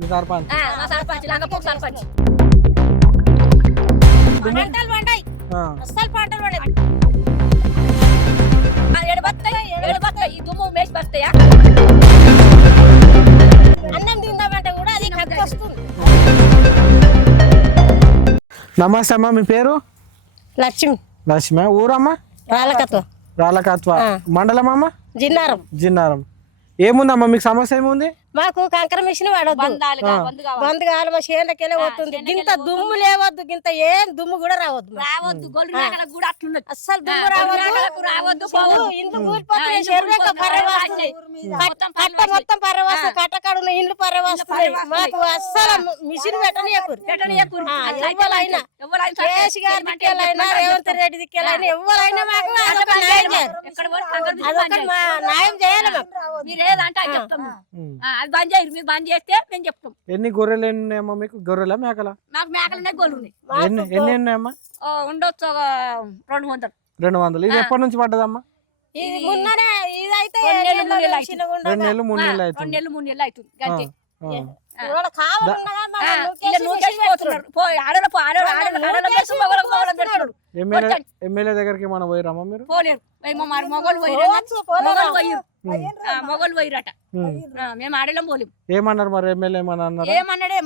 మీ సర్పంచ్ మా సర్పంచ్ లంగపూర్ సర్పంచ్ పంటలు పండాయి అస్సలు పంటలు పండాయి ఎడబత్తాయి ఈ దుమ్ము మేసి బస్తాయా అన్నం తిందామంటే కూడా అది కత్తి వస్తుంది. నమస్తే అమ్మా, మీ పేరు? లక్ష్మి. లక్ష్మి. ఊరమ్మా? రాళ్ళకత్వ. రాళ్ళకత్వ. మండలం అమ్మా? జిన్నారం. జిన్నారం. ఏముందమ్మా మీకు సమస్య? ఏముంది? మాకు కంకర మిషన్ వాడొద్దు, బంద్ కావాలి, మా చేనులకెళ్ళి పోతుంది. గింత దుమ్ము లేవద్దు, గింత ఏం దుమ్ము కూడా రావద్దు, అస్సలు దుమ్ము రావద్దు. ఇండ్లు కూలిపోతున్నాయి, చెరువులకు పర్రవాస్తుంది, కట్ట మొత్తం పర్రవాస్తుంది, కట్టకాడున్న ఇండ్లు పర్రవాస్తున్నాయి. మాకు అస్సలు మిషన్ పెట్టనీయకూరు. ఎవరైనా కేసీ గారి దిక్కేలైనా రేవంత్ రెడ్డి దిక్కేలైనా ఎవరైనా మాకు అదొక న్యాయం చేయాలి, అదొక న్యాయం చేయాలి. అది బంద్ చేయరు, మీరు బంద్ చేస్తే మేము చెప్తాం. ఎన్ని గొర్రెలు ఉన్నాయమ్మా మీకు? గొర్రెలా మేకలా? నాకు మేకలనే గోళ్ళు ఉన్నాయి. ఎన్ని ఉన్నాయమ్మా? ఉండొచ్చు 200. 200. ఇది ఎప్పటి నుంచి పడ్డదమ్మా? ఇది మొన్ననే, ఇదైతే 2 నెలలు 3 నెలలు 2 నెలలు 3 నెలలు 2 అవుతుంది. నెలలు 3 నెలలు అవుతుంది గంతే. ఎమ్మెల్యే దగ్గరికి మనం పోయిరామా మీరు? పోలేరు, మొగలు పోయిరట. మేము ఆడలేం పోలేం. ఏమన్నారు మరి ఎమ్మెల్యే? ఏమన్నారు? ఏమన్నాడే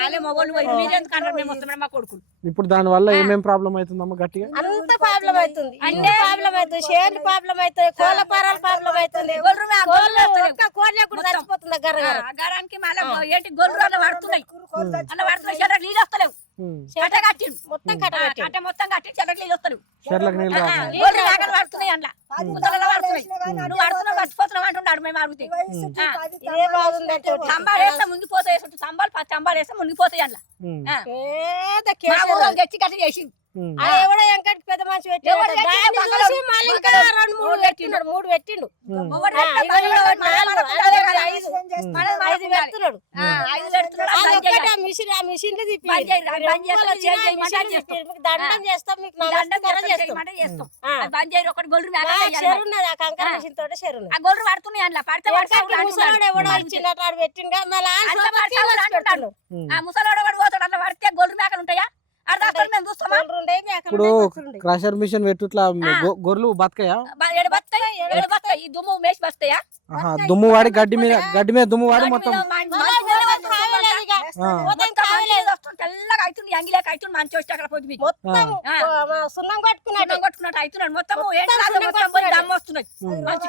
వాళ్ళే మొగలు పోయి మీరెందుకు అన్నారు? మేము వస్తాం మా కొడుకులు. ఇప్పుడు దాని వల్ల ఏమేం ప్రాబ్లం అవుతుందమ్మా? గట్టిగా అంత ప్రాబ్లం అవుతుంది, అన్ని ప్రాబ్లం అవుతుంది, షేర్లు ప్రాబ్లం అవుతుంది, కోళ్ళ పారాలు ప్రాబ్లం అవుతుంది, కోళ్ళ కూడా చచ్చిపోతుంది. గరానికి మళ్ళీ ఏంటి గొర్రెలు అలా పడుతున్నాయి, అలా పడుతున్నాయి. చెరకు నీళ్ళు వస్తలేవు, కట్ట కట్టిండు మొత్తం, కట్ట మొత్తం కట్టి చెరకు నీళ్ళు వస్తలేవు. గొర్రెలు మేకలు పడుతున్నాయి, అందులో ముద్దలలో పడుతున్నాయి. నువ్వు పడుతున్నావు చచ్చిపోతున్నావు అంటున్నాడు. మేము అడిగితే స్తంభాలు వేస్తే మునిగిపోతాయి, స్తంభాలు వేస్తే మునిగిపోతాయి. అందులో తెచ్చి కట్టి చేసి ఎవడో ఎంకటి పెద్ద మనిషి పెట్టిండు, మూడు పెట్టిండు, 5 మిషన్. ఆ మిషన్ దండం చేస్తాం, మీకు చెరున్నది, ఆ కంకర మిషన్ తోటి చెరున్నది. గొర్రెలు పడుతున్నాయి, అందులో పడితే ముసలాడు ఎవడో వచ్చినట్టు ఆడు పెట్టిండు. ముసలాడు కూడా పోతాడు, అందులో పడితే గొర్రెలు మేకలు ఉంటాయా? ఇప్పుడు క్రషర్ మిషన్ పెట్టుట్లా గొర్రెలు బతకయా? ఈ దుమ్ము మేసి బస్తాయా? దుమ్ము వాడి గడ్డి మీద దుమ్ము వాడి మొత్తం తెల్లగా అవుతుంది, అంగిలేక అవుతుంది. మంచి వచ్చి అక్కడ పోతుంది, సున్నం కొట్టుకున్నట్టు అవుతున్నాడు. మొత్తం దమ్ము వస్తున్నాయి, మంచి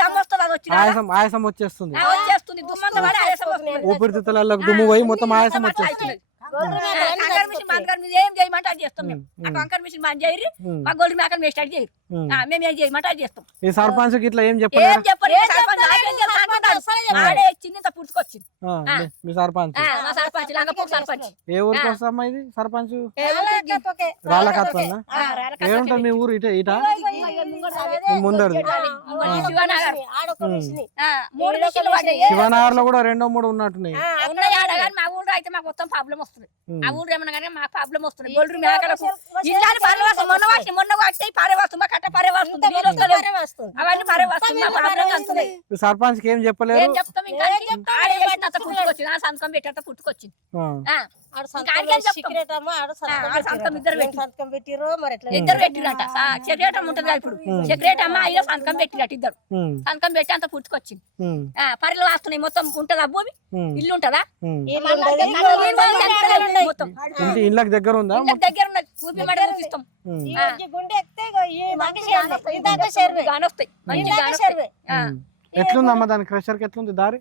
దమ్ము వస్తుంది. అది వచ్చి ఆయాసం వచ్చేస్తుంది, దుమ్మంతా వాడి ఆయాసం వస్తుంది. ఊపిరితిత్తులలో దుమ్ము పోయి మొత్తం ఆయాసం వచ్చేస్తుంది. కంకర్ మిషన్ ఏం చేయమంటే అది చేస్తాం. మేము ఆ కంకర్ మిషన్ బంద్ చేయరు, మా గొర్రెలు మేకలు మేము స్టార్ట్ చేయరు. మేము ఏం చేయమంటే అది చేస్తాం. ఈ సర్పంచ్ ఇట్లా ఏం చెప్పారు? చిన్న పుట్టుకొచ్చింది మీ సర్పంచ్. మా సర్పంచ్ లంగపూర్ సర్పంచ్. ఏ ఊరికి వస్తామా ఇది సర్పంచ్? రాళ్ళకత్వనా? ఏముంటుంది మీ ఊరు? ఇట ముందరు శివనగర్ లో కూడా 2-3 ఉన్నట్టున్నాయి. మా ఊళ్ళో అయితే మాకు మొత్తం ప్రాబ్లం వస్తుంది. ఆ ఊరు ఏమన్నా కానీ మాకు ప్రాబ్లం వస్తుంది. గొర్రెలు మేకలకు ఇలాంటి పర్రవస్తుంది, మొన్న వచ్చి పర్రవస్తుంది, మా కట్ట పర్రవస్తుంది, అవన్నీ పర్రవస్తుంది. సర్పంచ్ కి ఏం చెప్పలేదు? ఏం చెప్తాం? ఇంకా పుట్టుకొచ్చింది, ఆ సంతకం పెట్టేంత పుట్టుకొచ్చింది. ఇద్దరు పెట్టినట్ట సెక్రటరీ ఉంటుంది కదా, ఇప్పుడు సెక్రటరీ అమ్మ అయ్యో సంతకం పెట్టినట్టు ఇద్దరు సంతకం పెట్టి అంత పుట్టుకొచ్చింది. పరిలు వాస్తున్నాయి, మొత్తం ఉంటదా భూమి? ఇల్లు ఉంటదా? మొత్తం ఇళ్ళకి దగ్గర ఉందా? దగ్గర ఉన్నది, చూపి మాట చూపిస్తాం. ఎట్లుందమ్మా దాని క్రషర్ కి? ఎట్లుంది దారి?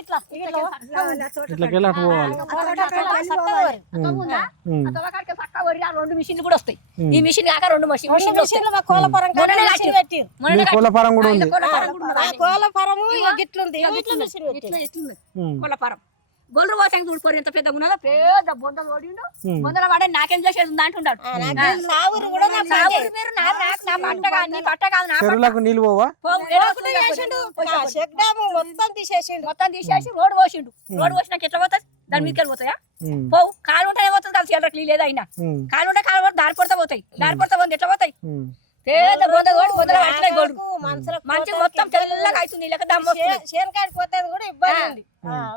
ఇట్లా పోవాలి. 2 మిషన్లు కూడా వస్తాయి. ఈ మిషన్ కాక 2 మిషన్లు కోళ్ళఫారం కూడా ఉంది. కోళ్ళఫారం గొర్రెలు పోసాక చూడుకోరు ఎంత పెద్దగా ఉన్నదో. పెద్ద బొందలు ఓడిండు, బొందల వాడే నాకేం చేసేది అంటున్నాడు. చెరువులకు నీళ్ళు పోవా? మొత్తం తీసేసి రోడ్డు పోసిండు. రోడ్డు పోసినాక ఎట్లా పోతుంది? దాని మీదకి వెళ్ళిపోతాయా? పోవు. కాలు ఉంటాయి పోతుంది, దాని చీలకి లేదా అయినా కాలు ఉంటే కాలు దారి పడితే పోతాయి. దారి పడితే పోతుంది, ఎట్లా పోతాయి? పేద బొందలు పట్టినాయి గోల్డ్ మంచి మొత్తం తెల్లగా అవుతుంది లెక్క దమ్ము చేనుకాడికి పోతే కూడా ఇబ్బంది ఉంది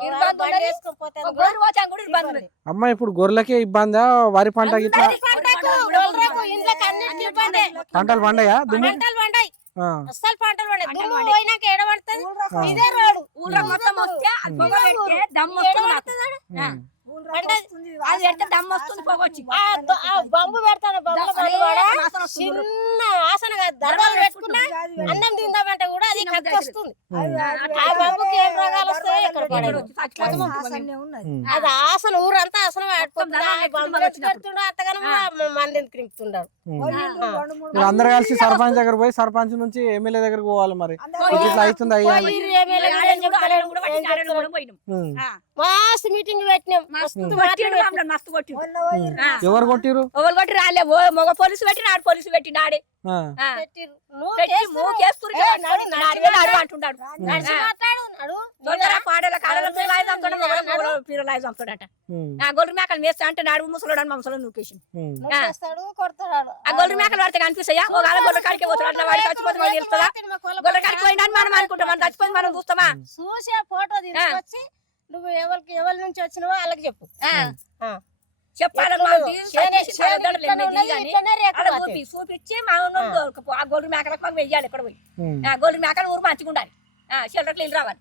ఇబ్బంది బండి ఉన్నది. వేసుకొని పోతే ఒక గొర్రె పోతాం కూడా ఇబ్బంది ఉన్నది. అమ్మ ఇప్పుడు గొర్రెలకే ఇబ్బందా వరి పంట గిట్లా పంటకు గొర్రెలకు ఇంట్లోకి అన్నిటికీ ఇబ్బందే పంటలు పండయా దుమ్ము పంటలు పండాయి ఆ, అస్సలు పంటలు పండాయి దుమ్ము పోయినాక ఎడబడుతుంది ఇదే రోడ్డు ఊళ్ళో మొత్తం వస్తే అది పొగ పెడితే దమ్ము వస్తుంది నాకు. అది పెడితే దమ్ము వస్తుంది పొగ వచ్చి బంబు పెడతాను బంబుల బండి కూడా చిన్న ఆసన దర్వాలు పెట్టుకున్నా అన్నం తిందామంటే కూడా అది కత్తి వస్తుంది ఆ బంబుకి ఏం రోగాలు వస్తాయి ఎక్కడ పడదు అది ఆసన ఊరంతా ఆసనం ఆడిపోతుంది ఆ బంబు పెడుతుండ అంతగానో మందిని క్రింపుతుండాడు మీరు అందరు కలిసి సర్పంచ్ దగ్గర పోయి సర్పంచ్ నుంచి ఎమ్మెల్యే దగ్గరకు పోవాలి మరి ఇట్లా అవుతుంది అయ్యా అని. ఉమ్. మస్తు మీటింగ్ పెట్టినాం మస్తు మాట్లాడి మస్తు కొట్టి ఎవరు కొట్టిరు ఎవరు కొట్టి రాలే మగ పోలీసు పెట్టి నాడు పోలీసు పెట్టి నాడే ఆ, పెట్టిర్రు. పెట్టి మూకేస్తురు అంటున్నాడు నడిచి మాట్లాడు నడు పాడల కాడల పీరలాయి చంపుతాడట ఉమ్, ఆ గొర్రె మేకలు వేస్తా అంటే నాడు ముసలోడు అని ముసలో నూకేసి ఉమ్, చేస్తాడు కొడతాడు ఆ గొర్రె మేకలు పడితే కనిపిస్తాయా ఒక గొర్రె కాడికి పోతాడు అట్లా వాడి చచ్చిపోతే వాడు తెలుస్తుందా గొర్రె కాడికి పోయినా మనం అనుకుంటాం మనం చచ్చిపోతే మనం చూస్తామా చూసి ఆ ఫోటో తీసుకొచ్చి నువ్వు ఎవరి నుంచి వచ్చినావో వాళ్ళకి చెప్పు చెప్పాలి ఇట్లనే రేఖ చూపించి మనం ఆ గొర్రె మేకలకు మాకు వెయ్యాలి ఎక్కడ పోయి ఉమ్. ఆ గొర్రె మేకలు ఊరు మంచిగా ఉండాలి చిల్లరకు నీళ్ళు రావాలి